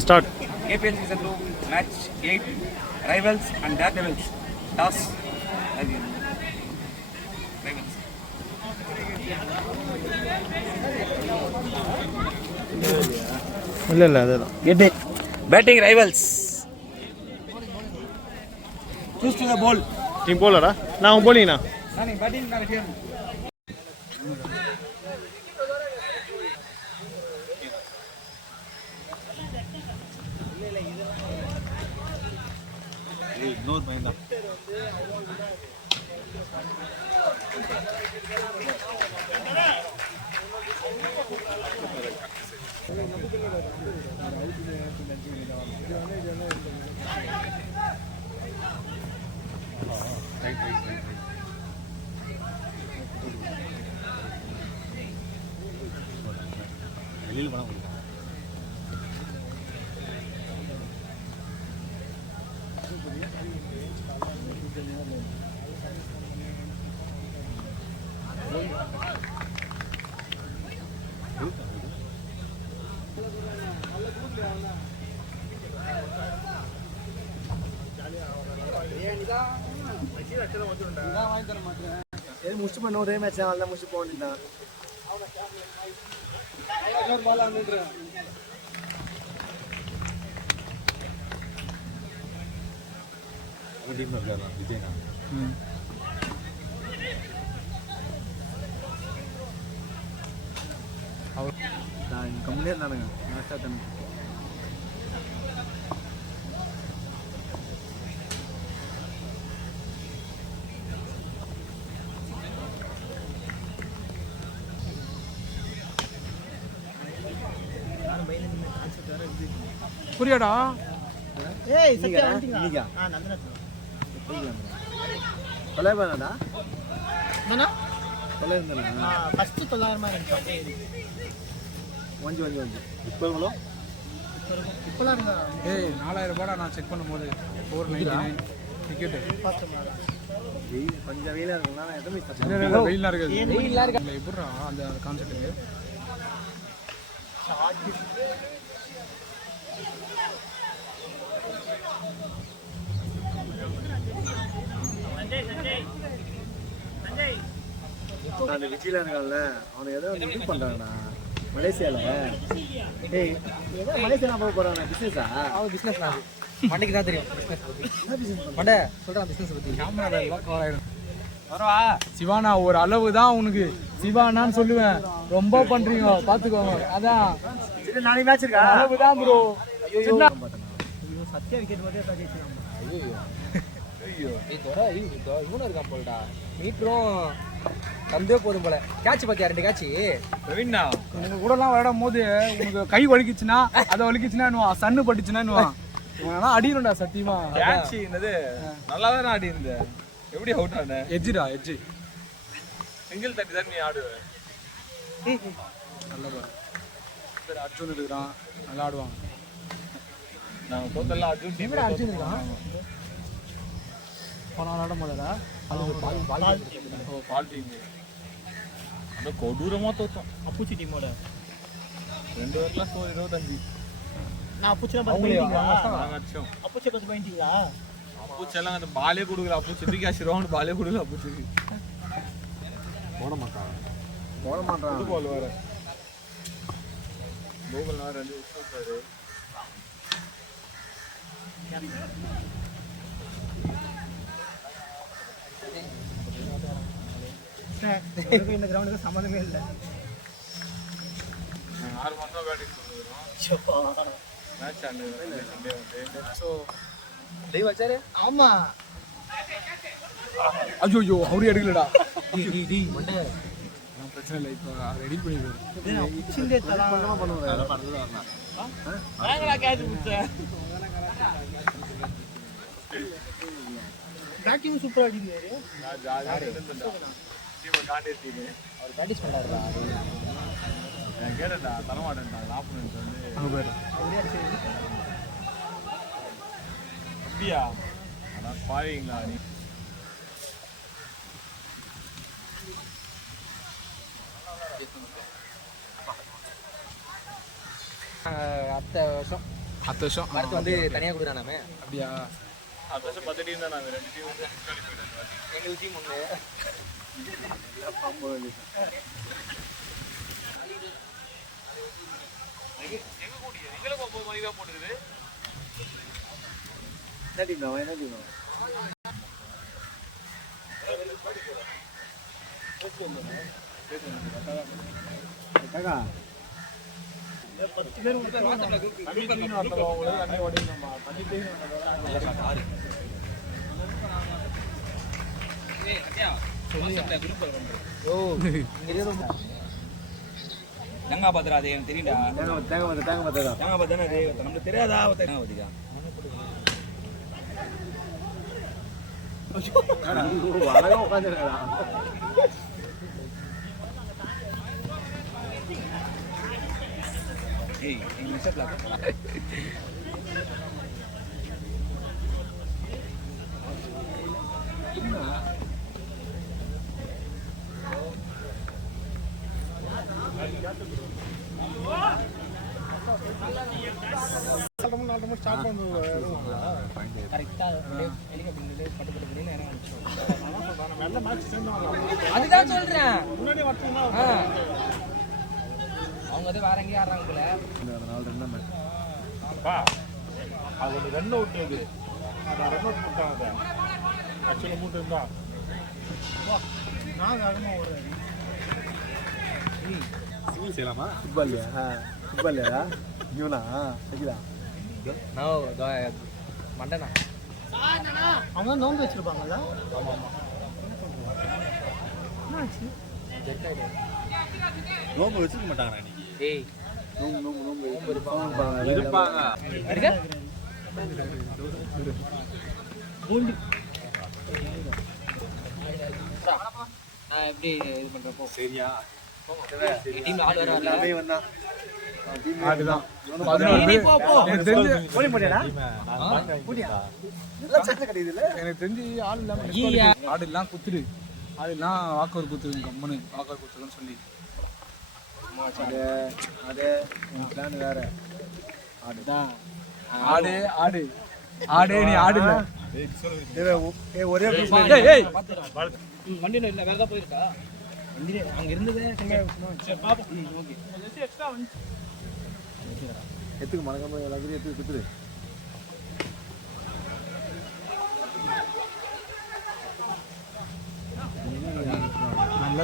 Start. KPL Season 2, Match 8, Rivals and Daredevils. Toss. Rivals. இல்லை அதேதான். Batting Rivals. Choose to the ball. Team bowler நான் bowling Nani batting na team. Ignore mind up. வெளியில் போனால் கொடுங்க. முடிச்சு பண்ண ஒரே மேட்ச் நல்லா முடிச்சு போக வேண்டியதான். டீம் இருக்காரா விஜய்னா அவர் கம்முனே இருந்தானுங்க லாஸ்ட்டாக தானே. புரியாடா. ஏய் சத்யா வந்துட்டீங்களா? நந்தனா தொலை பண்ணடா. என்னண்ணா தொலை இருந்தானே ஃபர்ஸ்ட் 900 இருந்துச்சு. ஒஞ்சு இப்போ எவ்வளோ? இப்போலாம் இருந்தா ஏய் 4000 ரூபாடா நான் செக் பண்ணும்போது 499 டிக்கெட். கொஞ்சம் வெயிலாக இருக்குங்களா? எதுவுமே வெயிலாக இருக்காது. வெயிலாக இருக்கா எப்படிடா அந்த கான்செப்ட்டுக்கு? அந்த விஜயில் இருக்கான்ல அவனை ஏதோ இது பண்ணுறாங்கண்ணா மலேசியாவில். ஏய் ஏதோ மலேசியா போக போகிறாங்க. பிஸ்னஸா? அவன் பிஸ்னஸ் தான். மண்டைக்கு தான் தெரியும் மண்டை சொல்கிறான் பிஸ்னஸ் பற்றி. வரவா சிவானா ஒரு அளவு தான் உனக்கு சிவானான்னு சொல்லுவேன். ரொம்ப பண்றீங்க பாத்துக்கோங்க. அதான் நாளைக்கு மேட்ச் இருக்கா? அளவு தான் ப்ரோ. சத்யா விக்கெட் போட்டே இவனும் இருக்கான் போலடா. மீட்டரும் தந்தே போதும் போல. கேட்ச் பார்த்தியா? 2 கேட்ச். ரவீனா உங்க கூட எல்லாம் விளையாடும் போது உனக்கு கை வலிக்குச்சுன்னா அதை வலிக்குச்சுன்னா சன்னு பட்டுச்சுன்னா இவனா அடிக்கணும்டா சத்தியமா. கேட்ச் என்னது நல்லா தான் ஆடி இருந்த. எப்படி அவுட் ஆன? எஜ்ஜுடா எஜ்ஜு. சிங்கிள் தட்டி தான் நீ ஆடுவ. நல்ல பாரு அர்ஜுன் இருக்கிறான் நல்லா ஆடுவாங்க. நான் டோட்டலா அர்ஜுன் டீம் அர்ஜுன் இருக்கான். போன ஆட போலடா. அது பால் டீம் அந்த கொடூரமா தோத்தோம். அப்புச்சி டீமோட 2 ஓவர்ல ஸ்கோர் 25. நான் அப்புச்சிலாம் பண்ணிட்டீங்களா? நாங்க அடிச்சோம். அப்புச்சி கொஞ்சம் பண்ணிட்டீங்களா? அப்புச்செல்லாம் அந்த பாலே கொடுக்கல. அப்புச்சி திருக்கி ஆசிரவான்னு பாலே கொடுக்கல. அப்புச்சிக்கு போட மாட்டான். புது பால் வேற. கோகுல் வேற 2 விக்கெட். இந்த கிரவுண்டுக்கு சம்மந்தமே இல்லை. 6 மாதம் தான் பேட்டிங் பண்ணுறோம். மேட்ச் ஆண்டு சண்டே வந்து ஸோ லைவ் வச்சாரு. ஆமா ஐயோ அவரே எடுக்கலடா. மண்டை பிரச்சனை இல்லை. இப்போ ரெடி பண்ணிடுவோம். உச்சிலே தலாமா பண்ணுவாங்க. பேட்டிங் சூப்பரா அடிக்கிறாரு. அவர் பேட்டிஸ் பண்ணாருடா. நான் கேட்டேன்டா தரமாட்டேன்டா. ஆப்போனன்ட் வந்து அங்கே போயிரு. அப்படியா? ஆனால் பாவீங்களா நீ? அடுத்த வருஷம் 10 வருஷம் அடுத்து வந்து தனியாக கொடுக்குறானாமே. அப்படியா? அடுத்த வருஷம் 10 டீம் தான். நாங்கள் 2 டீம் வந்து எங்கள் டீம் ஒன்று. எங்களுக்கு 9 மணிக்கு தான் போட்டுருக்குது. என்ன டீம் தான் என்ன டீம் காக்கா தேங்காய் பாத்திரம் அது எனக்கு தெரியும்டா. தேங்க பார்த்தா தேங்காய் பாத்திரம் அது நமக்கு தெரியாதா? தேங்காய் பாத்திக்கா அழகா உட்காந்துருக்கா. ஏய் எங்க மிஸ்ஸப்ல அதுதான் சொல்றேன். அவங்க வந்து வேற எங்கேயும் ஆடுறாங்க போல. அது ஒரு ரன் அவுட் அது. அது ரன் அவுட் போட்டாங்க. ஆக்சுவலாக 3 இருந்தா நான் வேகமாக ஓடுறேன். சிங்கிள் செய்யலாமா? ஃபுட்பால்லையா இவனா சரிதா மண்டனா அவங்க நோம்பு வச்சிருப்பாங்கல்ல. நோம்பு வச்சுக்க மாட்டாங்க. ஏய் நோம்பு இருப்பாங்க. நான் எப்படி இது பண்றப்போ சரியா? டீம்ல ஆள் வர அப்படியே வந்தா ஆடுதான் 11 பேர். எனக்கு தெரிஞ்சு கோலி போட்டியாடா? போட்டியா? எல்லாம் சட்டை கிடைக்குதுல்ல. எனக்கு தெரிஞ்சு ஆள் இல்லாம ஆடு எல்லாம் குத்துரு, ஆடு எல்லாம் வாக்கவர் குத்துருங்க, கம்மனு வாக்கவர் குத்துருன்னு சொல்லி. அது பிளான் வேற. அதுதான் ஆடு ஆடு ஆடு நீ ஆடு இல்ல. ஒரே ஏய் ஏய் வண்டியில இல்ல வேற ஏதாவது போயிருக்கா? வண்டி அங்க இருந்ததே ஓகே. எத்துக்கு மறக்காம எல்லாத்தையும் எடுத்து குத்துரு. நல்ல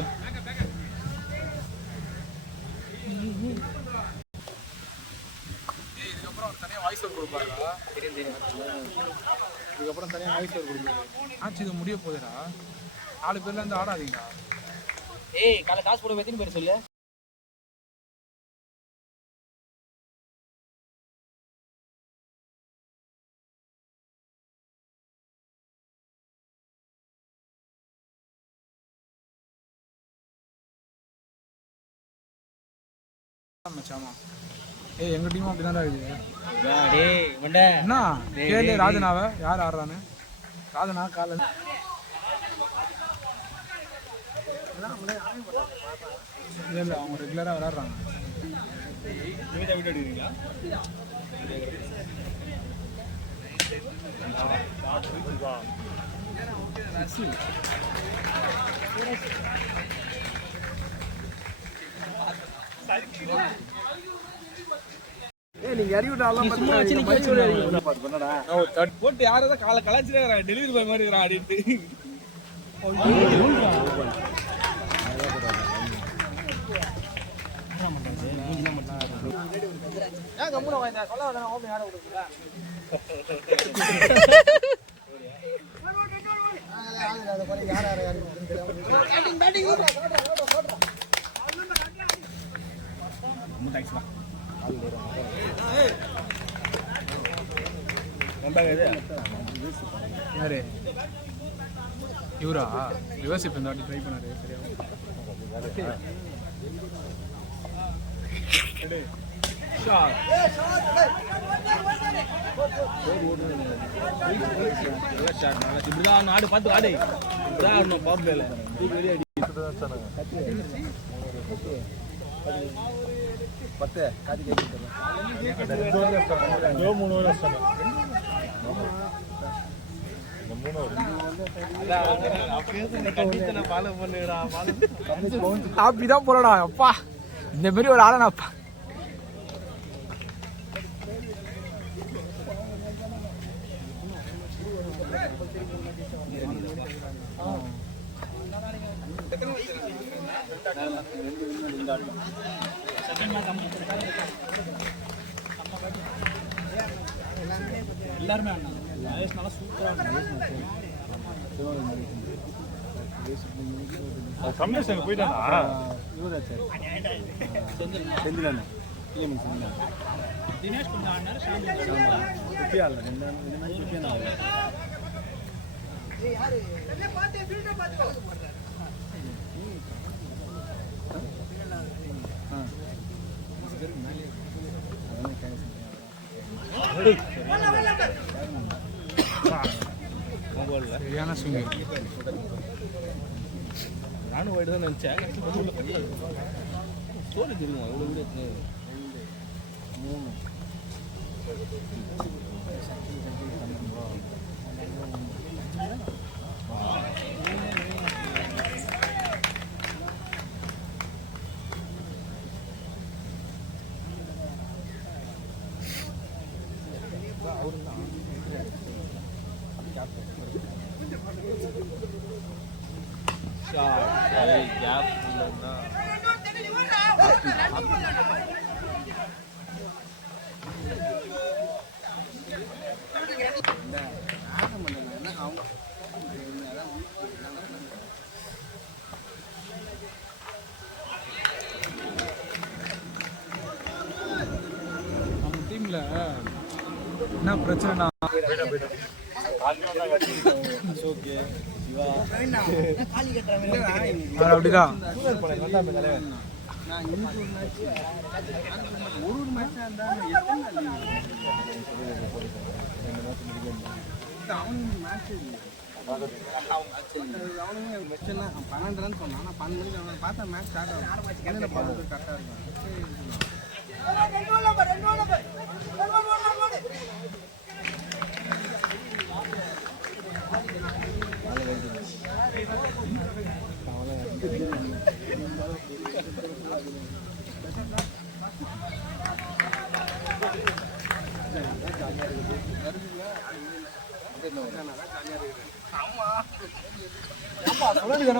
இதுக்கப்புறம் தனியாக வாய்ஸ் ஓவர் கொடுப்பாங்களா? இதுக்கப்புறம் தனியாக வாய்ஸ் ஓவர் கொடுப்பாங்க. ஆச்சு இது முடிய போகுதுடா. 4 பேர்ல இருந்து ஆடாதீங்கடா. ஏய் காலை காசு போட எத்தனை பேர் சொல்லு. மச்சாமா ஏய் எங்க டீமும் அப்படிதான்டா இருக்குது. டேய் மண்ட என்ன கேளு ராஜனாவை யார் ஆடுறான்னு. ராஜனா கால இல்லை இல்லை அவங்க ரெகுலராக விளையாடுறாங்க. நீங்க அறிவிட்டாலும் போட்டு யாராவது காலை கலாச்சிருக்காங்க. டெலிவரி பாய் மாதிரி இருக்கிறான் ஆடிட்டு. ஏன் கம்முன வாய்ந்தா சொல்ல வந்தா ஓபன் யாரை கொடுக்குறா? யாரு இவரா? ரிவர்ஸ் இப்போ இந்த வாட்டி ட்ரை பண்ணாரு. சரியா இப்படிதான் நாடு பார்த்து ஆடு. இப்படிதான் ஆடணும் பவர் பிளேல. 10 காதி கேட்குது அப்படிதான் போறடா அப்பா, இந்த மாதிரி ஒரு ஆளை நான் எல்லாருமே அண்ணா நல்லா சூப்பராக கமலேஷ் அங்கே போயிட்டானா? செந்தில் தினேஷ் கொஞ்சம் ஆடினாரு. சரியான ஸ்விங். நானும் போயிட்டு தான் நினச்சேன். ஸ்டோரேஜ் இருக்குங்க அவ்வளோ வீடு 3 கேப் இல்லைன்னா நம்ம டீம்ல என்ன பிரச்சனைனா அப்படிதான் அவனுங்க வச்சுன்னா 12 ரன் சொன்னான். ஆனால் 12 மணிக்கு அவனை பார்த்தா மேட்ச் ஸ்டார்ட் ஆகும். என்ன பண்ணுறது கரெக்டாக இருக்கும்.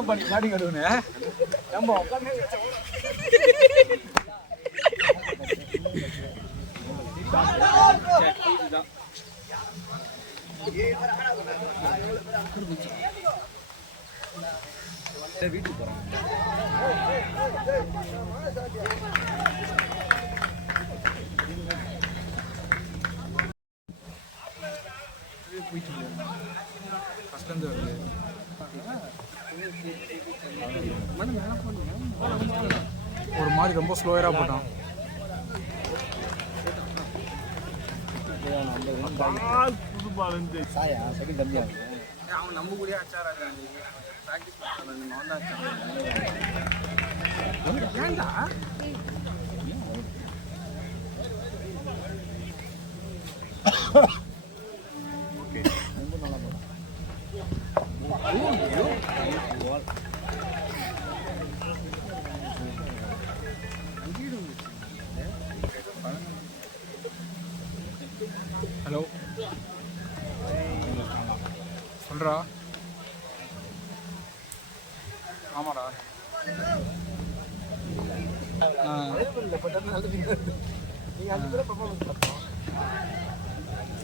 பண்ணி காடி கடுவுன்னு வீட்டுக்கு போகிறோம். ஃபஸ்ட்லேருந்து வருது. ஒரு மாதிரி ரொம்ப ஸ்லோயராக போட்டான். சாயா செகண்ட் கம்மியாகும். அவன் நம்ம கூட அச்சாராங்க ப்ராக்டிஸ் பண்ணாங்க. நான் தான் ஏண்டா ஓகே ரொம்ப நல்லா போடும். ஹலோ சொல்கிறா. ஆமாடா.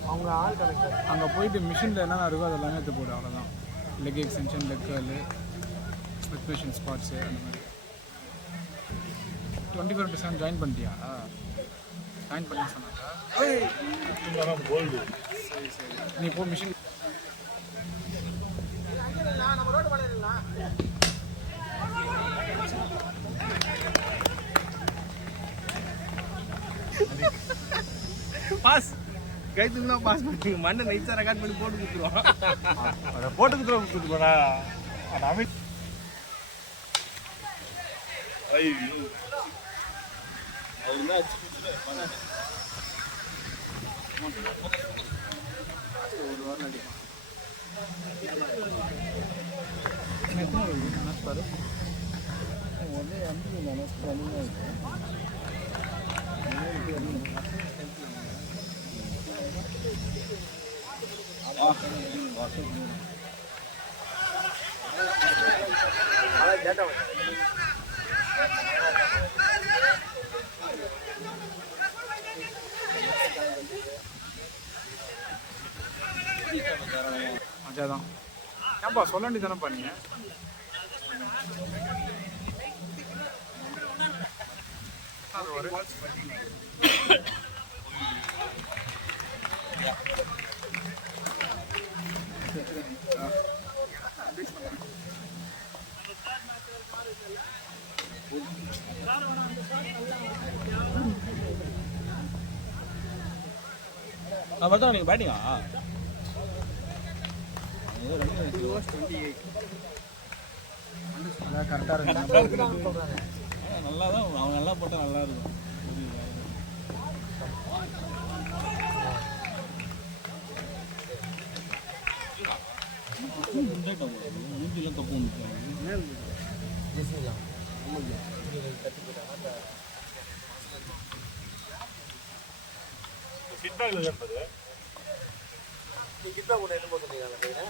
அவங்க ஆள் கணக்கு அங்கே போயிட்டு மிஷினில் என்னென்ன இருக்கோ அதெல்லாமே எடுத்து போடு. அவ்வளோதான். Leg extension, leg curl, specification spots அந்த மாதிரி. 24/7 ஜாயின் பண்ணிட்டியா? ஜாயின் பண்ணி சொன்னாக்கா சரி சரி. நீ இப்போ மிஷின் பாஸ் கைத்துக்குனா பாஸ் பண்ணி மண்ணை நைஸாக ரெக்கார்ட் பண்ணி போட்டு கொடுத்துருவான். அதை போட்டு கொடுத்துருப்பா. ஐயோ அதான் ஏன்பா சொல்ல வேண்டியதானப்பா நீங்க பார்த்தா நீங்க பேட்டிங்கா கரெக்டாக இருக்கு நல்லா தான் அவன் நல்லா போட்டா நல்லா இருக்கும் மூஞ்சிலாம் தப்பு நீ கிட்ட கூட என்ன போட்டுருக்கீங்க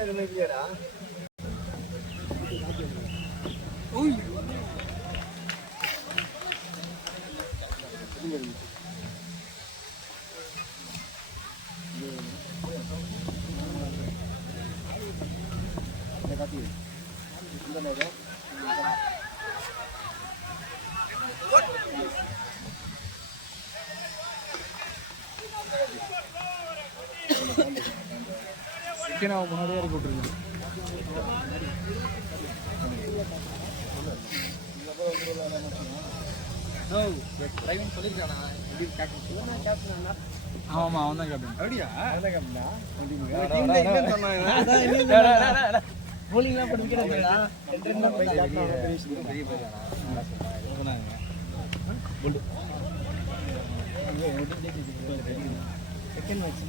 எதுவுமே இல்லையாடா சிக்கனை முன்னாடியே இறக்கி விட்டுருக்கேன் டிரைவிங் சொல்லியிருக்கானா எப்படி கேப்டன் ஆமாம் அவன் தான் கேப்டன் அப்படியா அதான் கேப்டனா போலிங்லாம் போட்டு விக்கெட் எடுத்தா செகண்ட் மேட்ச்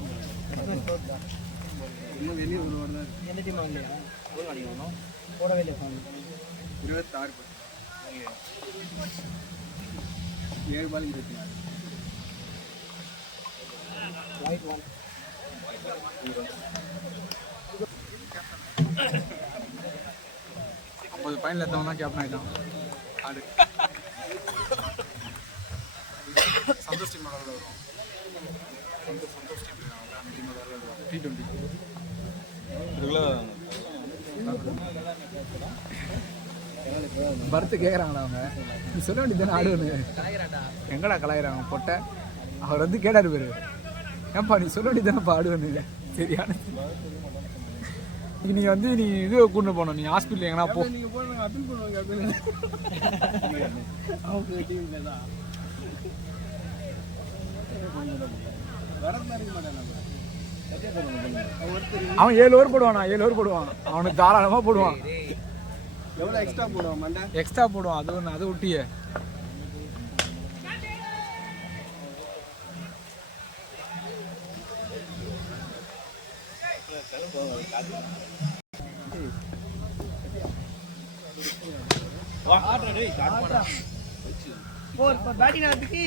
இன்னும் வெளியே ஒரு ஓவர் தான் எந்த டீம் இல்லையா கோல் அடிக்கணும் போடவே இல்லை 26 7 பால் 24 ரைட் ஒன் ஃபைனல் எடுத்தவன் தான் கேப்டன் ஆகிட்டான் ஆடு சந்தோஷ் டீம் விளாட வரும் சந்தோஷ் டீம் அந்த டீம் விளாட வருவாங்க T20 பர்த்து கேட்குறாங்களா அவங்க நீ சொல்ல வேண்டியதானே ஆடுவேன்னு எங்கடா கலாயிறாங்க பொட்டை அவர் வந்து கேட்டாரு பேரு ஏன்பா நீ சொல்ல வேண்டியதானப்பா ஆடுவேன்னு சரியான நீ வந்து நீ இது கூட்டு போகணும் நீ ஹாஸ்பிட்டல் எங்கன்னா போ நீங்கள் போய் நாங்கள் அப்பீல் பண்ணுவாங்க அவங்க டீமில் தான் வரது இருக்க மாட்டேன் அவன் 7 ஓவர் போடுவானா 7 ஓவர் போடுவான் அவனுக்கு தாராளமாக போடுவான் எவ்வளோ எக்ஸ்ட்ரா போடுவான் மண்டை எக்ஸ்ட்ரா போடுவான் அது ஒன்று அதை விட்டியே பேட்டிங் ஆடுறதுக்கு